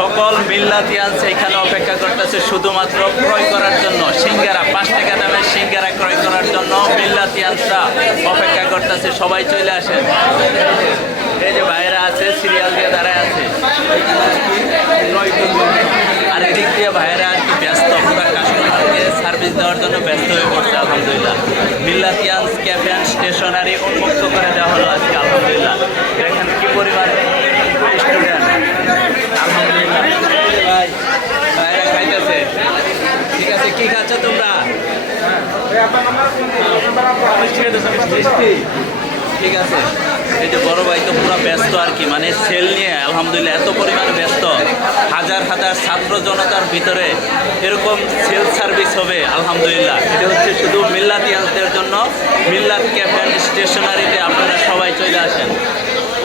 সকল মিল্লাতিয়ান এখানে অপেক্ষা করতেছে শুধুমাত্র ক্রয় করার জন্য। সিঙ্গারা, পাঁচ টাকা দামের সিঙ্গারা ক্রয় করার জন্য মিল্লাতিয়ানরা অপেক্ষা করতেছে। সবাই চলে আসেন। এই যে ভাইরা আছে সিরিয়াল দিয়ে দাঁড়ায় আছে। আর এদিক দিয়ে ভাইরা আর কি ব্যস্ত, পুরো কাস্টমারকে সার্ভিস দেওয়ার জন্য ব্যস্ত হয়ে পড়ছে, আলহামদুলিল্লাহ। মিল্লাতিয়ান্স ক্যাফে স্টেশনারি উন্মুক্ত করে দেওয়া হলো আজকে আলহামদুলিল্লাহ দেখেন কি পরিমাণ স্টুডেন্ট আলহামদুলিল্লাহ ভাই ভাইরা খাইতেছে ঠিক আছে কি খাচ্ছ তোমরা মিষ্টি ঠিক আছে। এই বড় ভাই তো পুরো ব্যস্ত আর কি মানে সেল নিয়ে আলহামদুলিল্লাহ এত পরিমাণে ব্যস্ত। হাজার হাজার ছাত্র জনতার ভিতরে এরকম সেল সার্ভিস হবে, আলহামদুলিল্লাহ। এটা হচ্ছে শুধু মিল্লাতিয়ানদের জন্য, মিল্লাত ক্যাফে স্টেশনারিতে আপনারা সবাই চলে আসেন।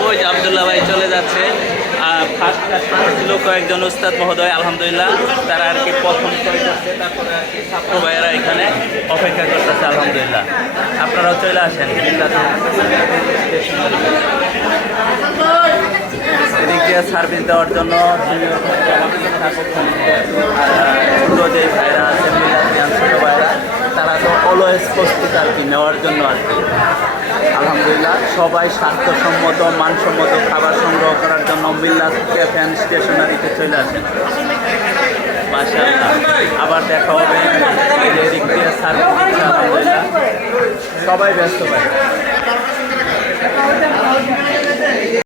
ওই যে আবদুল্লাহ ভাই চলে যাচ্ছে। ফার্স্ট ছিল কয়েকজন উস্তাদ মহোদয়, আলহামদুলিল্লাহ। তারা আর কি প্রথম ক্রয় করছে তারপরে আর কি অপেক্ষা করতেছে, আলহামদুলিল্লাহ। আপনারাও চলে আসেন সার্ভিস দেওয়ার জন্য যে ভাইরা আছেন ভাইরা তারা তো অলওয়েজ প্রস্তুত আর কি, নেওয়ার জন্য আর কি। আলহামদুলিল্লাহ, সবাই স্বাস্থ্যসম্মত, মানসম্মত খাবার সংগ্রহ করার জন্য মিল্লাত ক্যাফে অ্যান্ড স্টেশনারিতে চলে আসেন। মাশাআল্লাহ, আবার দেখা হবে। সার্ভিস সবাই ব্যস্ত ভাই।